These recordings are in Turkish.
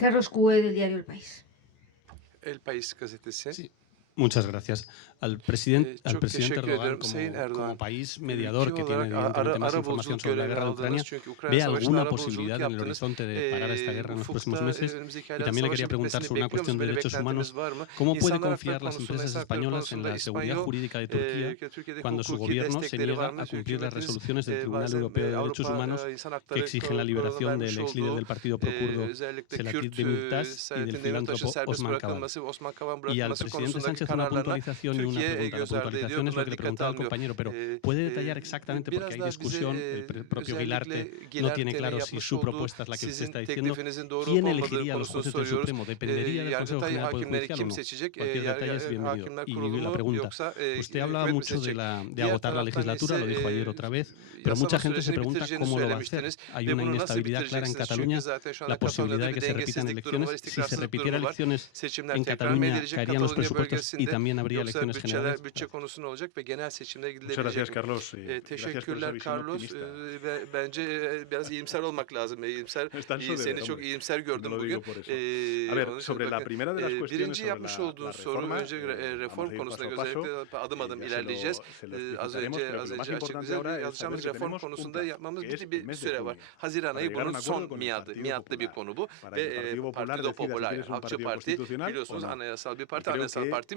Carlos Cue del diario El País. El País, Casete sí. Muchas gracias. Al, presidente eh, Erdogan, como, país eh, mediador que tiene evidentemente más información sobre la guerra de Ucrania, ¿ve alguna posibilidad en el horizonte de parar eh, esta guerra en los próximos meses? Y también le quería preguntar sobre una cuestión de derechos humanos. ¿Cómo puede confiar las empresas españolas en la seguridad jurídica de Turquía cuando su gobierno este se niega a cumplir las resoluciones del Tribunal Europeo de Derechos Humanos que exigen la liberación del ex líder del partido procurdo Selahattin Demirtas y del filántropo Osman Kavala? Y al presidente Sánchez una puntualización y una pregunta. Eh, la puntualización es lo que le preguntaba al compañero, pero eh, puede eh, detallar exactamente, porque hay discusión, el propio Gilarte no tiene claro si su propuesta es la que se está diciendo. ¿Quién elegiría los jueces del ¿Dependería del Consejo General del Poder Judicial o no? Cualquier detalle es bienvenido. Y la pregunta, usted hablaba mucho de, la, de agotar la legislatura, lo dijo ayer otra vez, pero mucha gente se pregunta cómo lo va a hacer. Hay una inestabilidad clara en Cataluña, la posibilidad de que se repitan elecciones. Si se repitieran elecciones en Cataluña, caerían los presupuestos Meclisi'nde. Y también habría yoksa elecciones bütçeler, generales. bütçe konusu ne olacak ve genel seçimlere gidilebilecek Muchas gracias, ee, Carlos. E, teşekkürler Carlos. E, bence e, biraz iyimser olmak lazım. E, iyimser, iyi, seni çok iyimser gördüm bugün. E, A ver, sobre la primera de e, las cuestiones, birinci yapmış olduğun soru eh, önce e, reform konusunda özellikle adım adım ilerleyeceğiz. Ee, az önce az önce açıklayacağız. reform konusunda yapmamız bir, bir süre var. Haziran ayı bunun son miadı, miadlı bir konu bu. Ve e, Partido Popular, Halkçı Parti biliyorsunuz anayasal bir parti, anayasal parti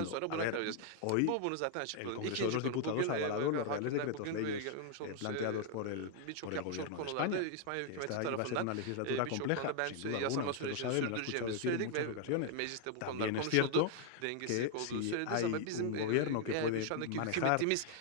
ver, Hoy el Congreso de los Diputados ha avalado los reales decretos leyes eh, planteados por el, por el gobierno de España. Eh, Esta iba a ser una legislatura eh, compleja, sin duda alguna. Usted lo sabe, me lo ha escuchado muchas ocasiones. También es cierto que si hay un gobierno que puede manejar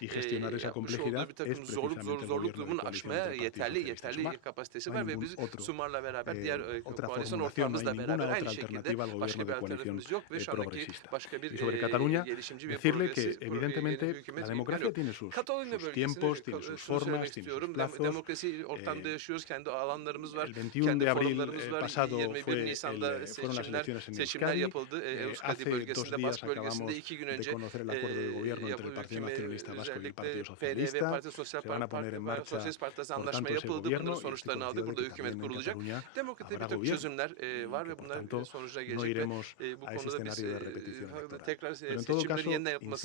y gestionar esa complejidad es precisamente el gobierno de aşmaya yeterli yeterli No hay Cataluña, decirle que evidentemente la democracia tiene sus, tiempos, tiene sus formas, tiene sus plazos. el 21 eh, de abril eh, pasado fue el, eh, fueron las elecciones en Euskadi. hace dos días acabamos de conocer el acuerdo de gobierno entre el Partido Nacionalista Vasco y el Partido Socialista. Se van a poner en marcha, por tanto, ese gobierno mm, que también en Cataluña habrá gobierno. Por tanto, no iremos a ese escenario de repetición electoral. Pero en todo caso, insisto,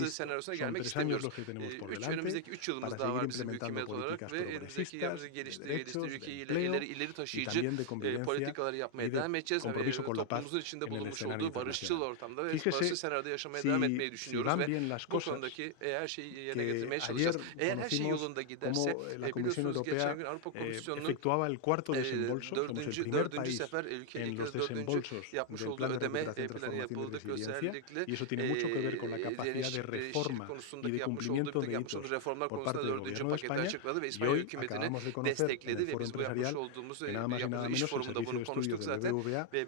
son tres años los que tenemos por delante para seguir implementando políticas progresistas, de derechos, de empleo y también de convivencia y de compromiso con la paz en el escenario internacional. Fíjese, si, si van bien las cosas, que ayer conocimos cómo la Comisión Europea efectuaba el cuarto desembolso, somos el primer país en los desembolsos del Plan de Recuperación, Transformación y Resiliencia, y eso tiene mucho mucho que ver con la capacidad de reforma y de cumplimiento de hitos por parte del gobierno de España y hoy acabamos de conocer en el foro empresarial que nada más y nada menos el servicio de estudios de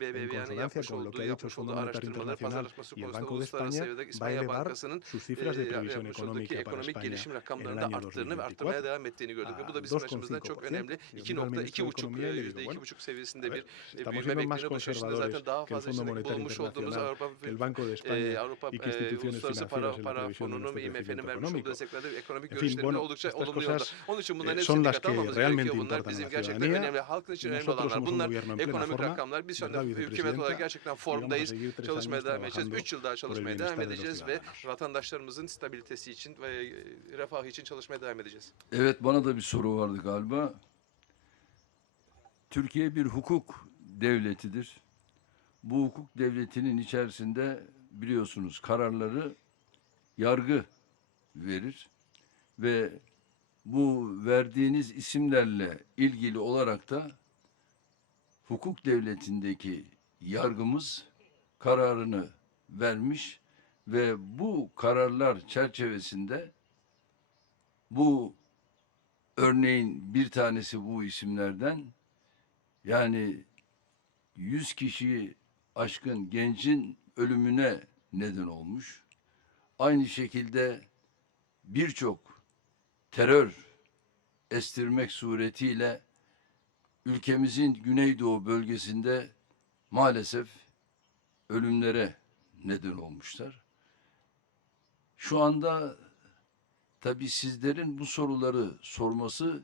BBVA en consonancia con lo que ha dicho el Fondo Monetario Internacional y el Banco de España va a elevar sus cifras de previsión económica para España en el año 2024 a 2,5%. Y el ministro de Economía le dijo, bueno, a ver, estamos viendo más conservadores que el Fondo Monetario Internacional, que el Banco de España y eh, uluslararası para, para fonunun IMF'nin vermiş olduğu desteklerde ekonomik görüşlerinde bueno, oldukça olumlu yolda. Onun için bunların e, hepsini dikkate almamız gerekiyor. Bunlar bizim gerçekten önemli, halkın için önemli olanlar. Bunlar ekonomik rakamlar. Biz şu anda hükümet olarak gerçekten formdayız. Çalışmaya devam edeceğiz. Üç yıl daha çalışmaya devam edeceğiz ve vatandaşlarımızın stabilitesi için ve e, refahı için çalışmaya devam edeceğiz. Evet bana da bir soru vardı galiba. Türkiye bir hukuk devletidir. Bu hukuk devletinin içerisinde biliyorsunuz kararları yargı verir ve bu verdiğiniz isimlerle ilgili olarak da hukuk devletindeki yargımız kararını vermiş ve bu kararlar çerçevesinde bu örneğin bir tanesi bu isimlerden yani 100 kişi aşkın gencin ölümüne neden olmuş. Aynı şekilde birçok terör estirmek suretiyle ülkemizin güneydoğu bölgesinde maalesef ölümlere neden olmuşlar. Şu anda tabi sizlerin bu soruları sorması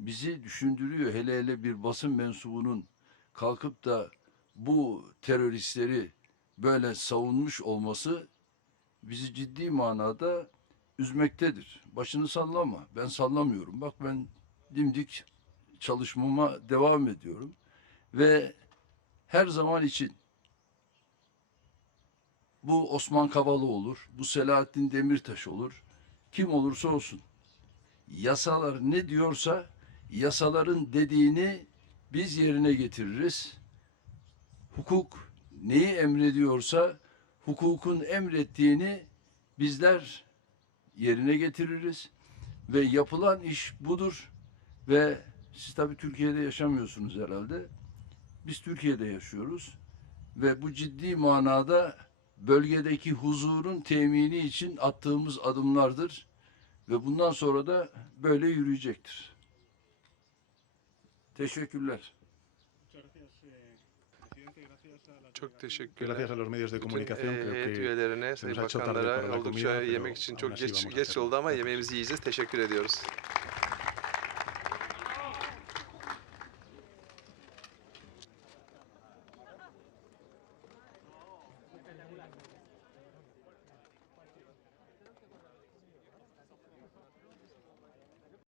bizi düşündürüyor. Hele hele bir basın mensubunun kalkıp da bu teröristleri böyle savunmuş olması bizi ciddi manada üzmektedir. Başını sallama. Ben sallamıyorum. Bak ben dimdik çalışmama devam ediyorum. Ve her zaman için bu Osman Kavala olur, bu Selahattin Demirtaş olur, kim olursa olsun. Yasalar ne diyorsa yasaların dediğini biz yerine getiririz. Hukuk neyi emrediyorsa hukukun emrettiğini bizler yerine getiririz ve yapılan iş budur ve siz tabii Türkiye'de yaşamıyorsunuz herhalde. Biz Türkiye'de yaşıyoruz ve bu ciddi manada bölgedeki huzurun temini için attığımız adımlardır ve bundan sonra da böyle yürüyecektir. Teşekkürler. Çok teşekkürler. Gracias a los medios de comunicación. Bütün, e, üyelerine, sayın bakanlara oldukça yemek için çok geç, geç oldu ama yemeğimizi yiyeceğiz. Teşekkür ediyoruz.